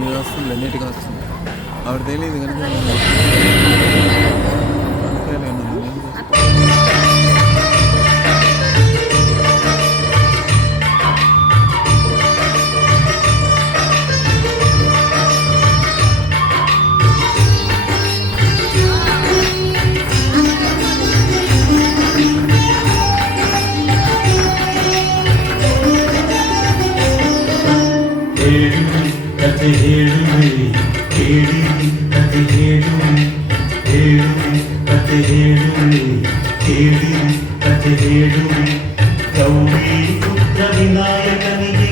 ఇది వస్తుంది నీట్గా వస్తుంది. ఆవిడ తెలియదు కనుక ಕತೆ ಹೇಳುವೆ ಕೇಳಿ ಕತೆ ಹೇಳುವೆ ಹೇಳುವೆ ಕತೆ ಹೇಳುವೆ ಕೇಳಿ ಕತೆ ಹೇಳುವೆ ಗೌರಿ ಪುತ್ರ ವಿನಾಯಕನಿಗೆ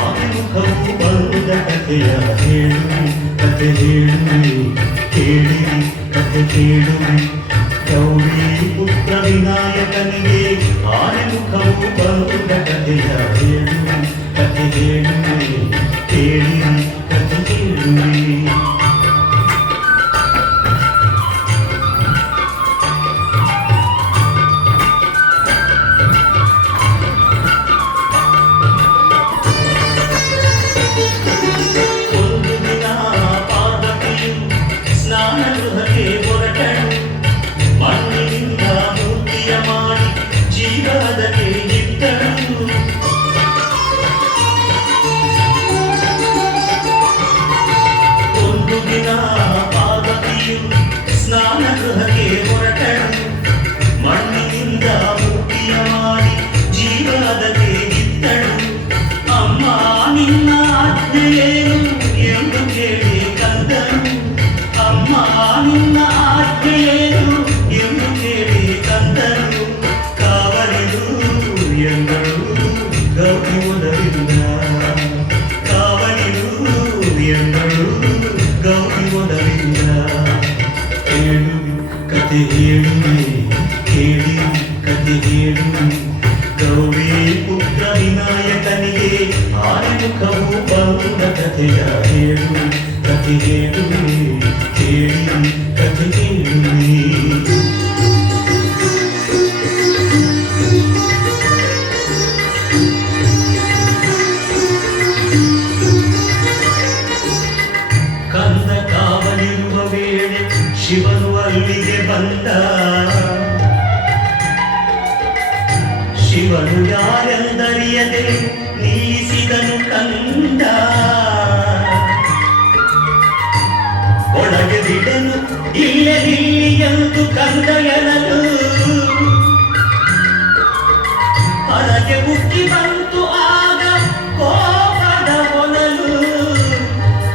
ಆಮುಖವು ಬಂದ ಕಥೆಯ ಹೇಳುವೆ ಕತೆ ಹೇಳುವೆ ಕೇಳಿ ಕತೆ ಕೇಳುವೆ ಗೌರಿ ಪುತ್ರ ವಿನಾಯಕನಿಗೆ ಆಮುಖವು ಬಂದ ಕಥೆಯ ಹೇಳುವೆ ಕತೆ ಹೇಳುವೆ ಕೇಳಿ ಕತೆ ಕೇಳುವೆ. ಒಂದು ದಿನ ಪಾರ್ವತಿಯು ಸ್ನಾನ ಗೃಹಕ್ಕೆ ಹೊರಟಳು. ಮಣ್ಣಿನಿಂದ ಮೂರ್ತಿಯ ಮಾಡಿ ಜೀವದಕ್ಕೆ ಇಟ್ಟಳು. ಪಾರ್ವತಿಯು ಸ್ನಾನ ಗೃಹಕ್ಕೆ ಹೊರಟಳು. ಮಣ್ಣಿನಿಂದ ಮೂರ್ತಿಯ ಮಾಡಿ ಜೀವದಕ್ಕೆ ಇತ್ತಳು. ಅಮ್ಮ ನಿನ್ನ ಆಜ್ಞೆಯೇನು ಎಂದು ಕೇಳಿ ಕಂದನು. ಅಮ್ಮ ನಿನ್ನ ಆಜ್ಞೆಯೇನು ಎಂದು ಕೇಳಿ ಕಂದನು. ಕಾವಲಿದು ಎಂದಳು ಗೌರಿ ಒಲವಿಂದ. ಕಾವಲಿದು ಎಂದಳು ಗೌರಿ ಒಲವಿಂದ. ಹೇಳುವೆ ಕತೆ ಹೇಳುವೆ ಕೇಳಿ ಕತೆ ಹೇಳುವೆ ಗೌರಿ ಪುತ್ರ ವಿನಾಯಕನಿಗೆ ಆಮುಖವು ಬಂದ ಕಥೆಯ ಹೇಳುವೆ ಕತೆ ಹೇಳುವೆ ಕೇಳಿ ಕತೆ ಕೇಳುವೆ. ಕಂದ ಕಾವಲಿರುವ ವೇಳೆ ಶಿವನು ಅಲ್ಲಿಗೆ ಬಂದ. ಶಿವನು ಯಾರೆಂದರಿಯದೆ ನಿಲ್ಲಿಸಿದನು ಕಂದ. ಒಳಗೆ ಬಿಡನು ಇಲ್ಲೇ ನಿಲ್ಲಿ ಎಂದು ಕಂದ ಎನ್ನಲು. ಹೊರಗೆ ಉಕ್ಕಿ ಬಂತು ಆಗ ಕೋಪದ ಹೊನಲು.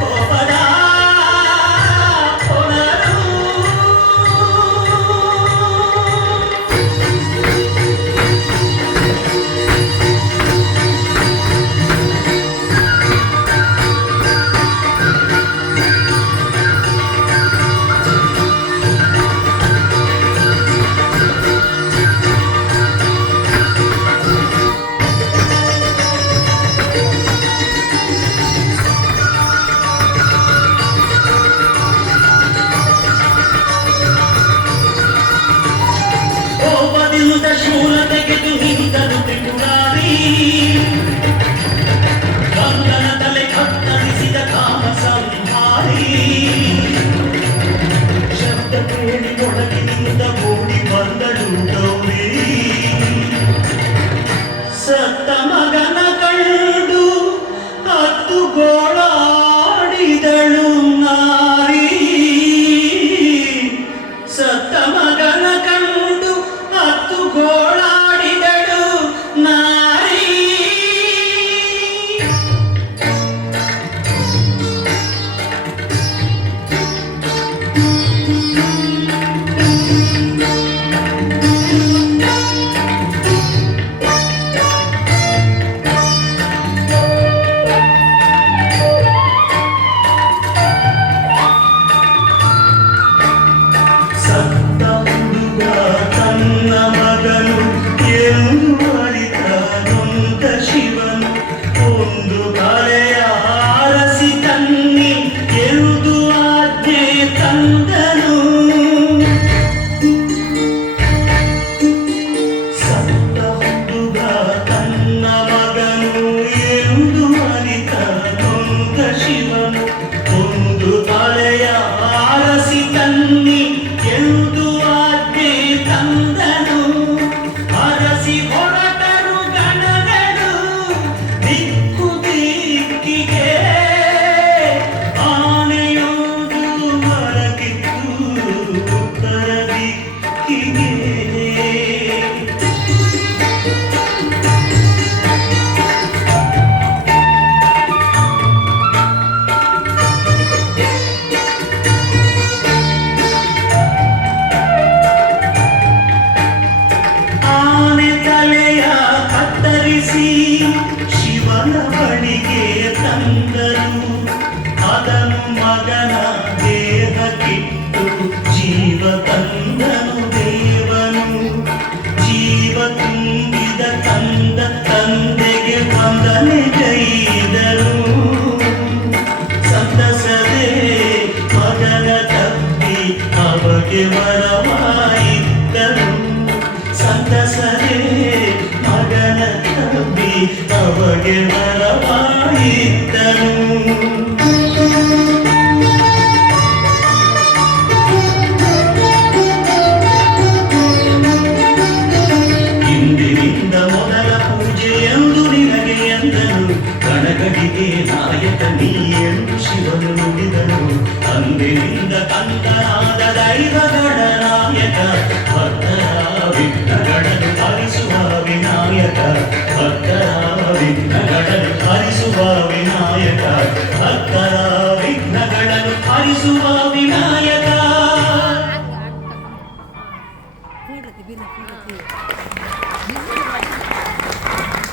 ಕೋಪದ ಹೊನಲು. ಶೂಲ ತೆಗೆದು ನಿಂತನು ತ್ರಿಪುರಾರಿ. ಕಂದನ ತಲೆ ಕತ್ತರಿಸಿದ ಕಾಮ ಸಂಹಾರಿ. ಶಬ್ದ ಕೇಳಿ ಒಳಗಿನಿಂದ ಓಡಿ ಬಂದಳು ಗೌರಿ. ಸತ್ತ ಮಗನ ಕಂಡು ಹತ್ತು ಗೋಳಾಡಿದಳು ನಾರಿ. ಸತ್ತ ಮಗನ ಕಂಡು ಗೋಳಾಡಿದಳು ನಾ ಆದನು ಮಗನ ದೇಹಕ್ಕಿಟ್ಟು ಜೀವ ತಂದನು ದೇವನು ಜೀವ ತುಂಬಿದ ಕಂದ ತಂದೆಗೆ ವಂದನೆ ಗೈದನು ಸಂತಸದೆ ಮಗನ ತಪ್ಪಿ ಅವಗೆ ವರವಾಯಿದ್ದನು ಸಂತಸದೆ ಮಗನ ತಪ್ಪಿ ಅವಗೆ ವರವಾಯಿದ್ದನು ಇಂದಿನಿಂದ ಮೊದಲ ಪೂಜೆಯೆಂದು ನಿನಗೆ ಎಂದನು ಗಣಗಡಿಗೆ ನಾಯಕ ನೀ ಎಂದು ಶಿವನು ನುಡಿದನು ಅಂದಿನಿಂದ ಕಂದನಾದ ದೈವಗಣ ನಾಯಕ ಭಕ್ತರ ವಿಘ್ನಗಳನ್ನು ಹರಿಸುವ ವಿನಾಯಕ ಭಕ್ತರ ವಿಘ್ನಗಳನ್ನು ಹರಿಸುವ ವಿನಾಯಕ ಭಕ್ತರ ವಿಘ್ನಗಳನ್ನು ಹರಿಸುವ ವಿನಾಯಕ Fíjate, viene, fíjate.